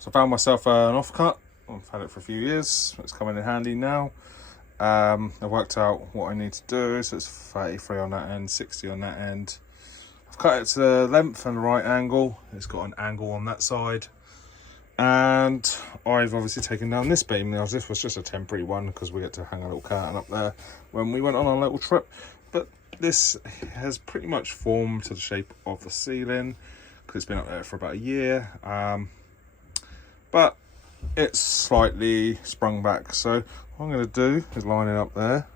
So I found myself an offcut. I've had it for a few years. It's coming in handy now. I worked out what I need to do. So it's 33 on that end, 60 on that end. I've cut it to the length and the right angle. It's got an angle on that side. And I've obviously taken down this beam. Now this was just a temporary one because we get to hang a little curtain up there when we went on our little trip. But this has pretty much formed to the shape of the ceiling because it's been up there for about a year. But it's slightly sprung back, so what I'm going to do is line it up there,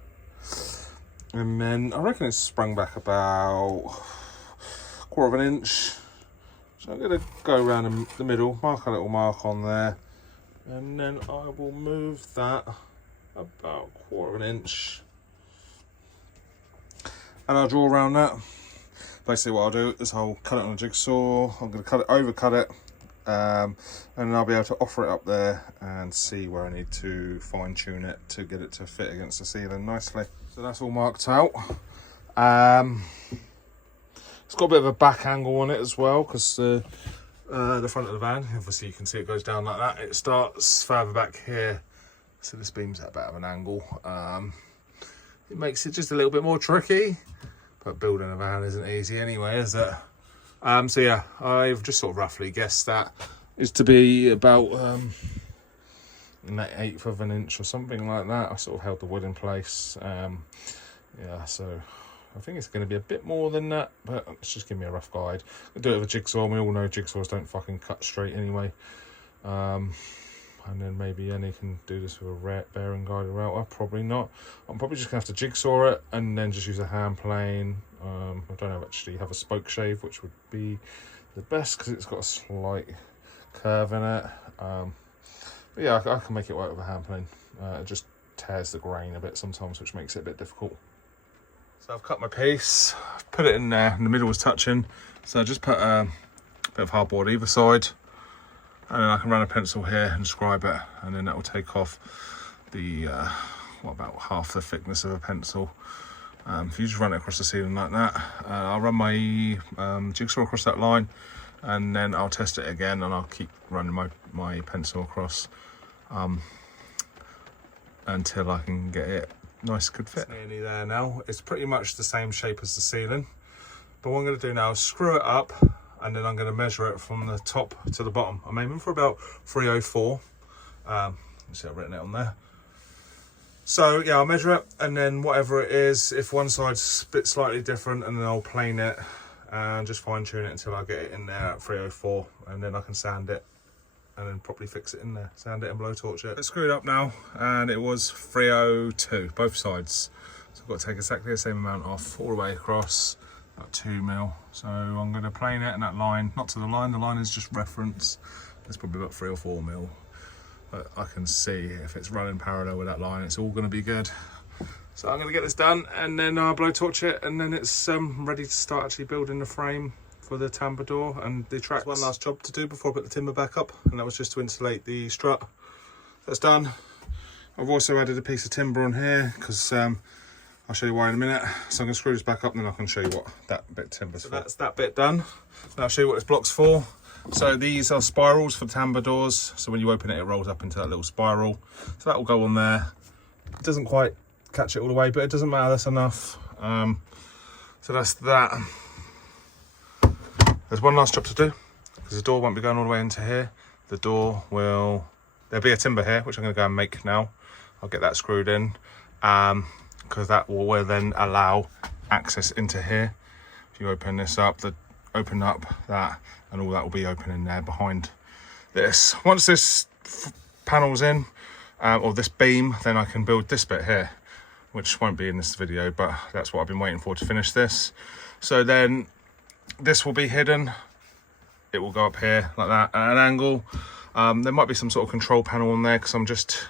and then I reckon it's sprung back about 1/4 of an inch. So I'm going to go around the middle, mark a little mark on there, and then I will move that about 1/4 of an inch, and I'll draw around that. Basically what I'll do is I'll cut it on a jigsaw. I'm going to overcut it, and then I'll be able to offer it up there and see where I need to fine tune it to get it to fit against the ceiling nicely. So that's all marked out. It's got a bit of a back angle on it as well because the front of the van, obviously you can see it goes down like that. It starts further back here, so this beam's at a bit of an angle. It makes it just a little bit more tricky, but building a van isn't easy anyway, is it? So yeah, I've just sort of roughly guessed that is to be about an 1/8 of an inch or something like that. I sort of held the wood in place. Yeah, so I think it's going to be a bit more than that, but it's just give me a rough guide. I'll do it with a jigsaw. We all know jigsaws don't fucking cut straight anyway. And then maybe Annie can do this with a bearing guide router. Probably not. I'm probably just going to have to jigsaw it and then just use a hand plane. I don't actually have a spoke shave, which would be the best because it's got a slight curve in it. But yeah, I can make it work with a hand plane. It just tears the grain a bit sometimes, which makes it a bit difficult. So I've cut my piece, I've put it in there, and the middle was touching. So I just put a bit of hardboard either side, and then I can run a pencil here and scribe it, and then that will take off the, about half the thickness of a pencil. If you just run it across the ceiling like that, I'll run my jigsaw across that line, and then I'll test it again, and I'll keep running my pencil across until I can get it nice, good fit. It's nearly there now. It's pretty much the same shape as the ceiling, but what I'm going to do now is screw it up, and then I'm going to measure it from the top to the bottom. I'm aiming for about 304. You see I've written it on there. So yeah, I'll measure it, and then whatever it is, if one side's a bit slightly different, and then I'll plane it and just fine tune it until I get it in there at 304, and then I can sand it and then properly fix it in there, sand it and blowtorch it. It's screwed up now, and it was 302, both sides. So I've got to take exactly the same amount off all the way across, about 2 mil. So I'm going to plane it in that line, not to the line is just reference. It's probably about 3 or 4 mil. But I can see if it's running parallel with that line, it's all going to be good. So I'm going to get this done, and then I'll blowtorch it, and then it's ready to start actually building the frame for the Tambour door and the tracks. One last job to do before I put the timber back up, and that was just to insulate the strut. That's done. I've also added a piece of timber on here because I'll show you why in a minute. So I'm going to screw this back up, and then I can show you what that bit of timber's for. That's that bit done. Now I'll show you what this block's for. So these are spirals for the Tambour doors. So when you open it, it rolls up into that little spiral. So that will go on there. It doesn't quite catch it all the way, but it doesn't matter, that's enough. So that's that. There's one last job to do, because the door won't be going all the way into here. The door will, there'll be a timber here, which I'm going to go and make now. I'll get that screwed in, because that will then allow access into here. If you open this up, open up that, and all that will be open in there behind this. Once this panel's in, or this beam, then I can build this bit here, which won't be in this video, but that's what I've been waiting for to finish this. So then this will be hidden. It will go up here like that at an angle. There might be some sort of control panel on there, because I'm just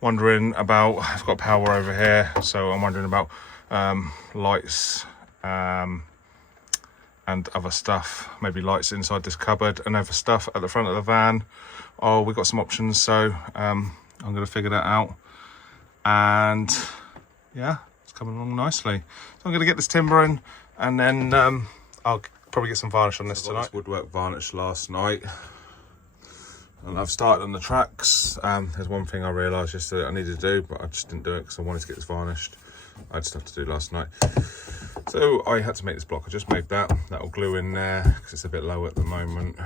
wondering about, I've got power over here, so I'm wondering about lights and other stuff, maybe lights inside this cupboard and other stuff at the front of the van. Oh, we've got some options, so I'm going to figure that out. And yeah, it's coming along nicely. So I'm going to get this timber in, and then I'll probably get some varnish on this tonight. Woodwork varnish last night. And I've started on the tracks. There's one thing I realised yesterday I needed to do, but I just didn't do it because I wanted to get this varnished. I had stuff to do last night. So I had to make this block. I just made that. That'll glue in there because it's a bit low at the moment.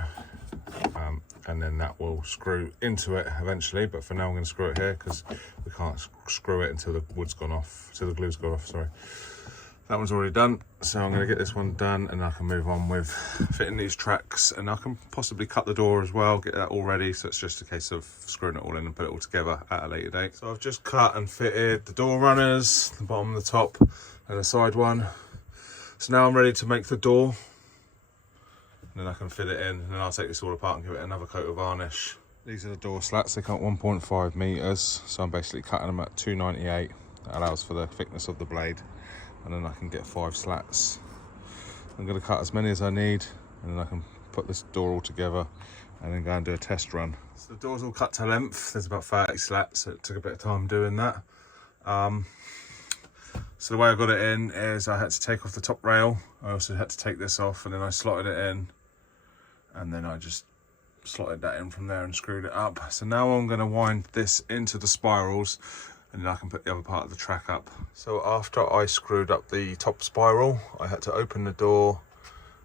And then that will screw into it eventually. But for now I'm going to screw it here because we can't screw it until the wood's gone off, until the glue's gone off, sorry. That one's already done, so I'm going to get this one done and I can move on with fitting these tracks, and I can possibly cut the door as well, get that all ready, so it's just a case of screwing it all in and put it all together at a later date. So I've just cut and fitted the door runners, the bottom, the top and the side one. So now I'm ready to make the door, and then I can fit it in, and then I'll take this all apart and give it another coat of varnish. These are the door slats. They cut 1.5 meters, so I'm basically cutting them at 298. That allows for the thickness of the blade. And then I can get 5 slats. I'm going to cut as many as I need, and then I can put this door all together and then go and do a test run. So the door's all cut to length. There's about 30 slats, so it took a bit of time doing that. So the way I got it in is I had to take off the top rail. I also had to take this off, and then I slotted it in, and then I just slotted that in from there and screwed it up. So now I'm going to wind this into the spirals, and then I can put the other part of the track up. So after I screwed up the top spiral, I had to open the door,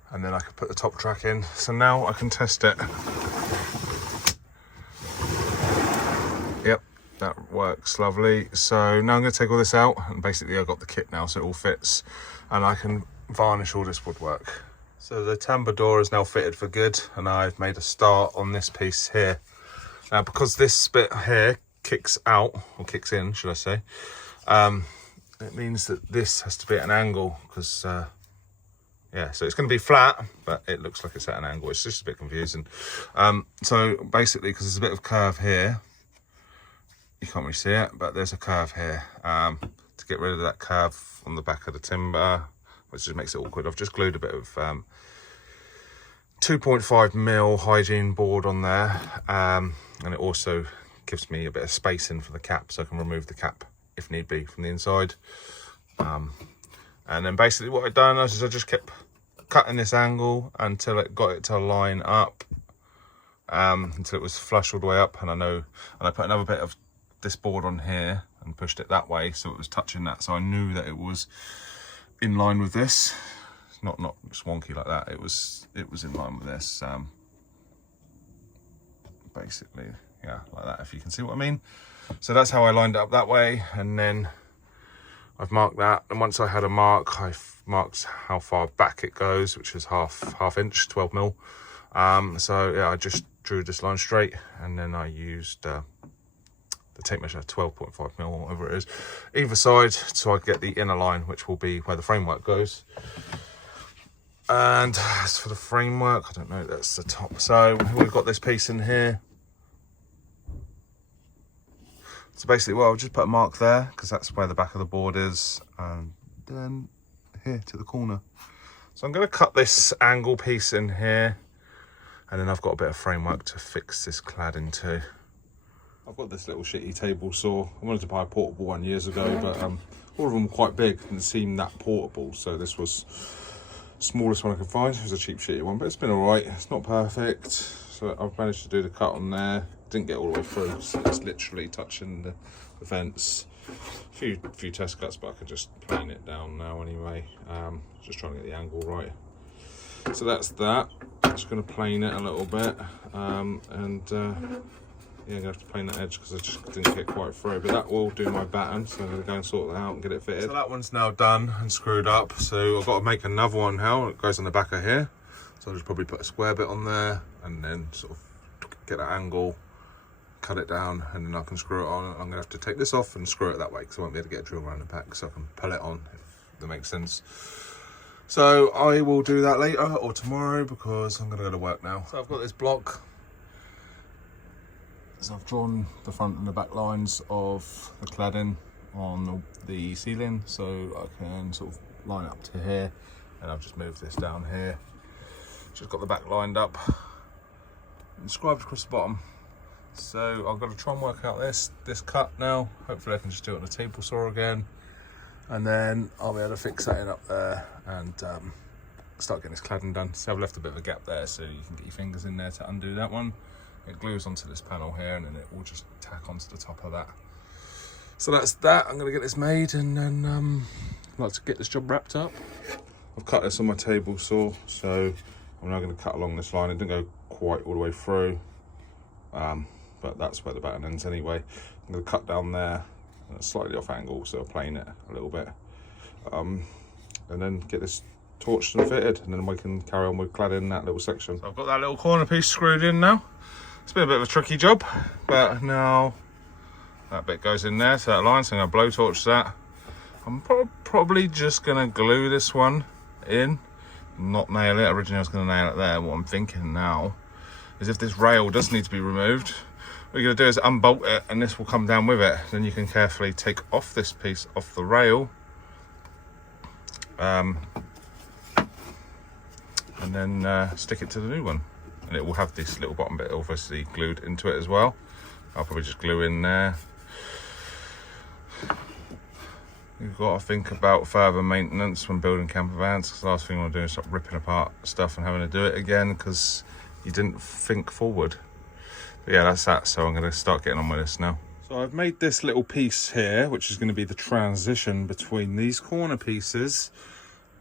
and then I could put the top track in. So now I can test it. Yep, that works lovely. So now I'm going to take all this out, and basically I've got the kit now, so it all fits, and I can varnish all this woodwork. So the Tambour door is now fitted for good, and I've made a start on this piece here. Now because this bit here kicks out, or kicks in, should I say, it means that this has to be at an angle, because yeah, so it's going to be flat, but it looks like it's at an angle. It's just a bit confusing. So basically, because there's a bit of curve here, you can't really see it, but there's a curve here. To get rid of that curve on the back of the timber, which just makes it awkward, I've just glued a bit of 2.5mm hygiene board on there, and it also gives me a bit of spacing for the cap, so I can remove the cap if need be from the inside. And then basically what I've done is I just kept cutting this angle until it got it to line up, until it was flush all the way up. And I put another bit of this board on here and pushed it that way, so it was touching that, so I knew that it was in line with this. It's not swanky like that. It was in line with this, basically. Yeah, like that, if you can see what I mean. So that's how I lined it up that way, and then I've marked that. And once I had a mark, I've marked how far back it goes, which is half inch, 12mm. So yeah, I just drew this line straight, and then I used the tape measure, 12.5mm or whatever it is, either side, so I get the inner line, which will be where the framework goes. And as for the framework, I don't know, that's the top. So we've got this piece in here. So basically, well, I'll just put a mark there, because that's where the back of the board is, and then here to the corner. So I'm going to cut this angle piece in here, and then I've got a bit of framework to fix this clad into. I've got this little shitty table saw. I wanted to buy a portable one years ago, but all of them were quite big and seemed that portable, so this was the smallest one I could find. It was a cheap shitty one, but it's been all right. It's not perfect, so I've managed to do the cut on there. Didn't get all the way through, so it's literally touching the fence. A few test cuts, but I could just plane it down now anyway. Just trying to get the angle right. So that's that. Just going to plane it a little bit, yeah, I'm going to have to plane that edge because I just didn't get quite through. But that will do my batten, so I'm going to go and sort that out and get it fitted. So that one's now done and screwed up. So I've got to make another one now. It goes on the back of here. So I'll just probably put a square bit on there and then sort of get that angle, cut it down, and then I can screw it on. I'm going to have to take this off and screw it that way because I won't be able to get a drill around the back, so I can pull it on, if that makes sense. So I will do that later or tomorrow because I'm going to go to work now. So I've got this block. So I've drawn the front and the back lines of the cladding on the ceiling, so I can sort of line up to here, and I've just moved this down here. Just got the back lined up and scribed across the bottom. So I've got to try and work out this cut now. Hopefully I can just do it on a table saw again, and then I'll be able to fix that in up there and start getting this cladding done. So I've left a bit of a gap there so you can get your fingers in there to undo that one. it glues onto this panel here, and then it will just tack onto the top of that. So that's that. I'm going to get this made, and then I'd like to get this job wrapped up. I've cut this on my table saw, so I'm now going to cut along this line. It didn't go quite all the way through, but that's where the batten ends anyway. I'm going to cut down there, slightly off angle, so I'll plane it a little bit, and then get this torched and fitted, and then we can carry on with cladding that little section. So I've got that little corner piece screwed in now. It's been a bit of a tricky job, but now that bit goes in there to that line, so I'm going to blowtorch that. I'm probably just going to glue this one in, not nail it. Originally I was going to nail it there. What I'm thinking now is if this rail does need to be removed, what you're going to do is unbolt it, and this will come down with it. Then you can carefully take off this piece off the rail, and then stick it to the new one, and it will have this little bottom bit obviously glued into it as well. I'll probably just glue in there. You've got to think about further maintenance when building camper vans, because the last thing I want to do is start ripping apart stuff and having to do it again because you didn't think forward. But yeah, that's that. So I'm going to start getting on with this now. So I've made this little piece here, which is going to be the transition between these corner pieces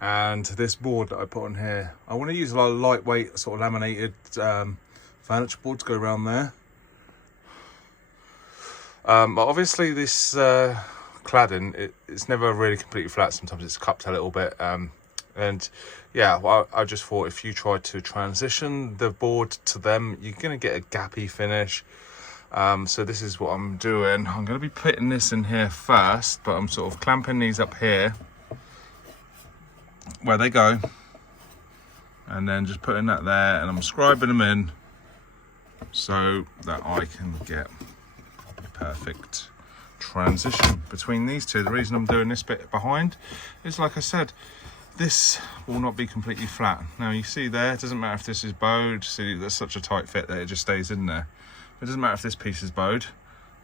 and this board that I put on here. I want to use a lot of lightweight sort of laminated furniture board to go around there. But obviously this cladding, it's never really completely flat. Sometimes it's cupped a little bit, and yeah, well, I just thought if you try to transition the board to them, you're gonna get a gappy finish. So this is what I'm doing. I'm gonna be putting this in here first, but I'm sort of clamping these up here where they go, and then just putting that there, and I'm scribing them in so that I can get a perfect transition between these two. The reason I'm doing this bit behind is, like I said, this will not be completely flat. Now you see there, it doesn't matter if this is bowed. See, there's such a tight fit that it just stays in there. It doesn't matter if this piece is bowed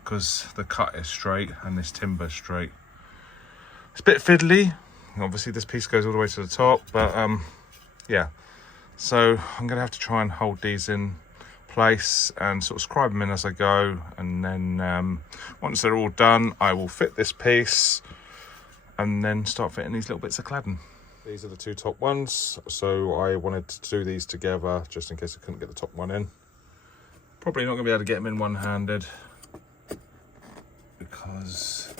because the cut is straight and this timber is straight. It's a bit fiddly. Obviously this piece goes all the way to the top, but yeah. So I'm gonna have to try and hold these in place and sort of scribe them in as I go, and then once they're all done, I will fit this piece and then start fitting these little bits of cladding. These are the two top ones, so I wanted to do these together just in case I couldn't get the top one in. Probably not going to be able to get them in one-handed because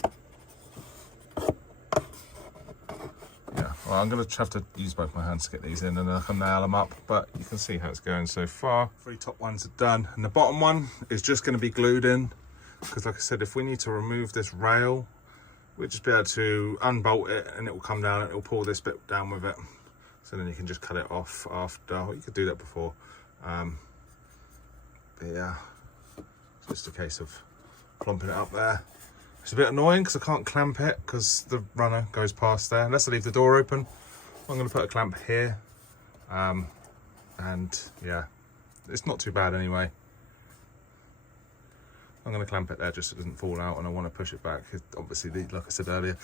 yeah, well, I'm going to have to use both my hands to get these in, and then I can nail them up, but you can see how it's going so far. 3 top ones are done, and the bottom one is just going to be glued in because, like I said, if we need to remove this rail, we'll just be able to unbolt it and it will come down and it will pull this bit down with it. So then you can just cut it off after. Well, you could do that before. But yeah, it's just a case of plumping it up there. It's a bit annoying because I can't clamp it because the runner goes past there. Unless I leave the door open, I'm going to put a clamp here. And yeah, it's not too bad anyway. I'm going to clamp it there just so it doesn't fall out, and I want to push it back. Obviously, like I said earlier,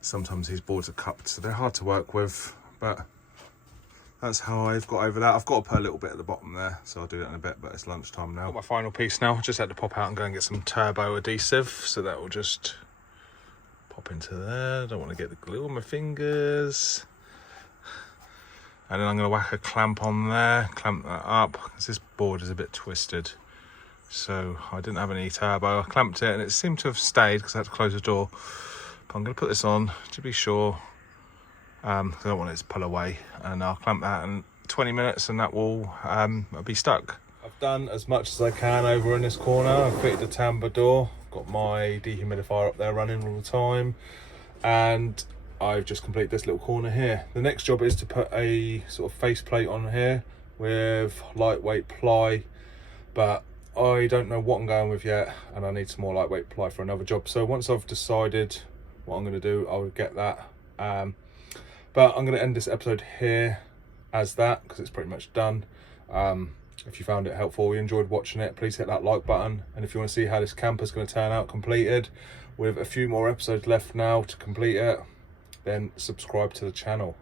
sometimes these boards are cupped, so they're hard to work with, but that's how I've got over that. I've got to put a little bit at the bottom there, so I'll do that in a bit, but it's lunchtime now. Got my final piece now. Just had to pop out and go and get some turbo adhesive, so that will just pop into there. Don't want to get the glue on my fingers. And then I'm going to whack a clamp on there, clamp that up, because this board is a bit twisted. So I didn't have any turbo. I clamped it and it seemed to have stayed because I had to close the door. But I'm going to put this on to be sure. I don't want it to pull away, and I'll clamp that in 20 minutes and that will be stuck. I've done as much as I can over in this corner. I've fitted the Tambour door. Got my dehumidifier up there running all the time. And I've just completed this little corner here. The next job is to put a sort of faceplate on here with lightweight ply. But I don't know what I'm going with yet, and I need some more lightweight ply for another job. So once I've decided what I'm going to do, I'll get that. But I'm going to end this episode here as that, because it's pretty much done. If you found it helpful, you enjoyed watching it, please hit that like button. And if you want to see how this camper's going to turn out completed, with a few more episodes left now to complete it, then subscribe to the channel.